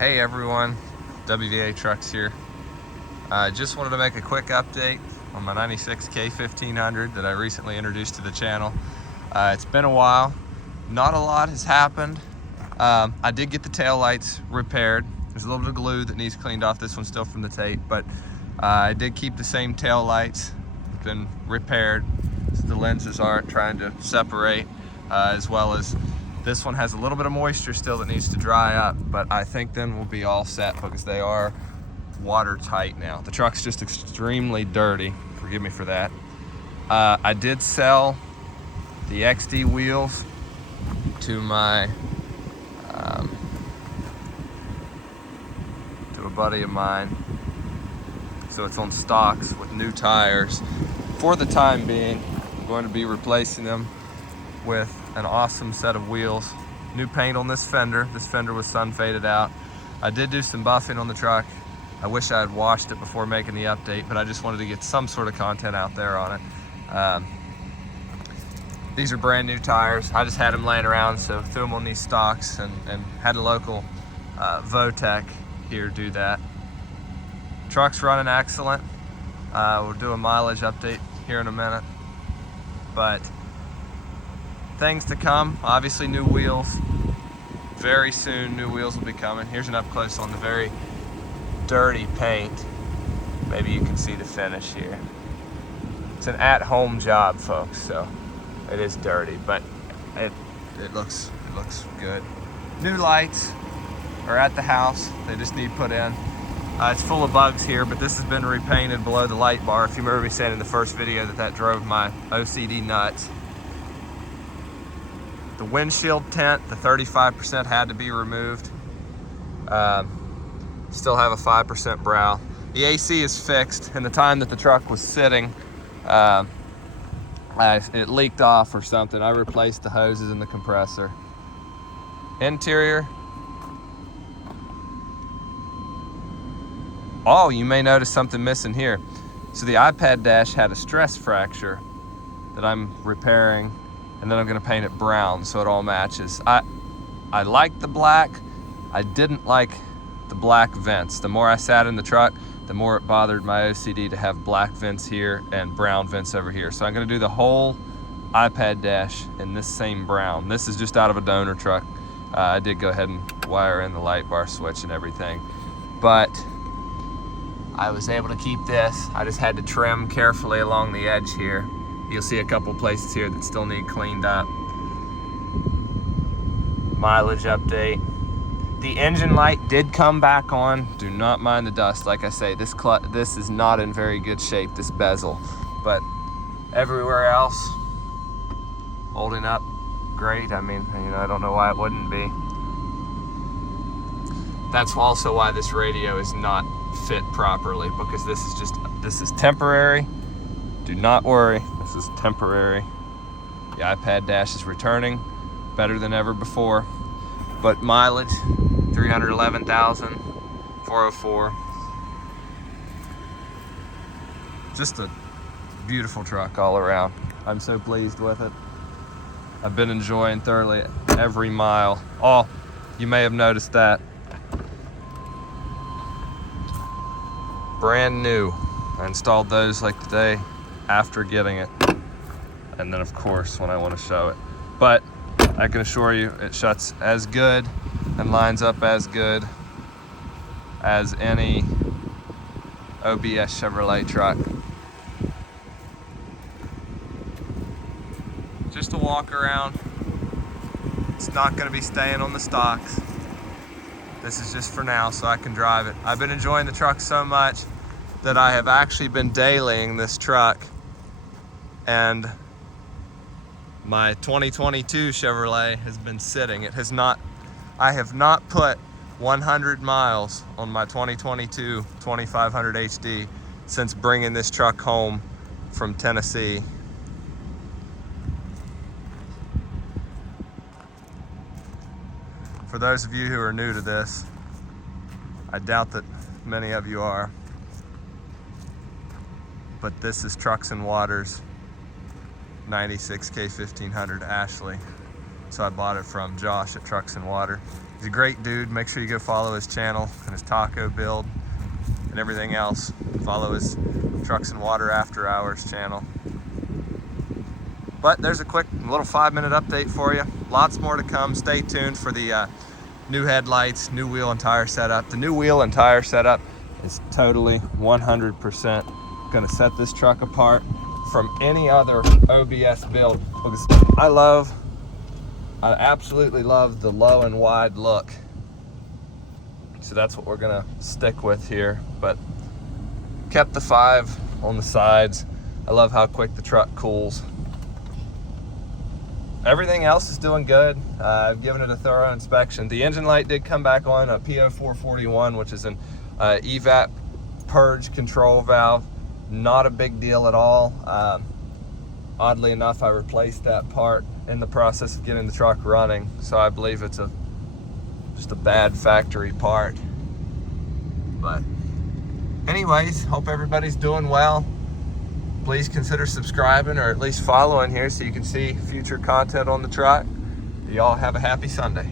Hey everyone, WVA Trucks here. Just wanted to make a quick update on my 96 K1500 that I recently introduced to the channel. It's been a while, not a lot has happened. I did get the tail lights repaired. There's a little bit of glue that needs cleaned off. This one's still from the tape, but I did keep the same tail lights, been repaired so the lenses aren't trying to separate, as well as this one has a little bit of moisture still that needs to dry up, but I think then we'll be all set because they are watertight now. The truck's just extremely dirty, forgive me for that. I did sell the XD wheels to my to a buddy of mine, so it's on stocks with new tires. For the time being, I'm going to be replacing them with an awesome set of wheels. New paint on this fender. This fender was sun faded out. I did do some buffing on the truck. I wish I had washed it before making the update, but I just wanted to get some sort of content out there on it. These are brand new tires. I just had them laying around, so threw them on these stocks and had a local Votech here do that. Truck's running excellent. We'll do a mileage update here in a minute, but things to come. Obviously new wheels. Very soon new wheels will be coming. Here's an up close on the very dirty paint. Maybe you can see the finish here. It's an at-home job, folks, so it is dirty, but it looks good. New lights are at the house. They just need put in. It's full of bugs here, but this has been repainted below the light bar. If you remember me saying in the first video that drove my OCD nuts. The windshield tint, the 35% had to be removed. Still have a 5% brow. The AC is fixed. In the time that the truck was sitting, it leaked off or something. I replaced the hoses and the compressor. Interior. Oh, you may notice something missing here. So the iPad dash had a stress fracture that I'm repairing, and then I'm gonna paint it brown so it all matches. I like the black. I didn't like the black vents. The more I sat in the truck, the more it bothered my OCD to have black vents here and brown vents over here. So I'm gonna do the whole iPad dash in this same brown. This is just out of a donor truck. I did go ahead and wire in the light bar switch and everything, but I was able to keep this. I just had to trim carefully along the edge here. You'll see a couple places here that still need cleaned up. Mileage update. The engine light did come back on. Do not mind the dust. Like I say, this is not in very good shape, this bezel. But everywhere else, holding up great. I mean, I don't know why it wouldn't be. That's also why this radio is not fit properly, because this is temporary. Do not worry, this is temporary. The iPad dash is returning better than ever before. But mileage, 311,404. Just a beautiful truck all around. I'm so pleased with it. I've been enjoying thoroughly every mile. Oh, you may have noticed that. Brand new. I installed those like the day after getting it, and then of course when I want to show it. But I can assure you it shuts as good and lines up as good as any OBS Chevrolet truck. Just a walk around. It's not going to be staying on the stocks. This is just for now so I can drive it. I've been enjoying the truck so much that I have actually been dailying this truck, and my 2022 Chevrolet has been sitting. I have not put 100 miles on my 2022 2500 HD since bringing this truck home from Tennessee. For those of you who are new to this, I doubt that many of you are, but this is Trucks and Waters 96 K1500 Ashley. so I bought it from Josh at Trucks and Water. He's a great dude. Make sure you go follow his channel and his taco build and everything else. Follow his Trucks and Water After Hours channel. But there's a quick little 5-minute update for you. Lots more to come. Stay tuned for the new headlights, new wheel and tire setup. The new wheel and tire setup is totally 100% gonna set this truck apart from any other OBS build, because I absolutely love the low and wide look. So that's what we're gonna stick with here, but kept the 5 on the sides. I love how quick the truck cools. Everything else is doing good. I've given it a thorough inspection. The engine light did come back on, a PO441, which is an evap purge control valve. Not a big deal at all. Oddly enough, I replaced that part in the process of getting the truck running, so I believe it's just a bad factory part. But anyways, hope everybody's doing well. Please consider subscribing or at least following here so you can see future content on the truck. Y'all have a happy Sunday.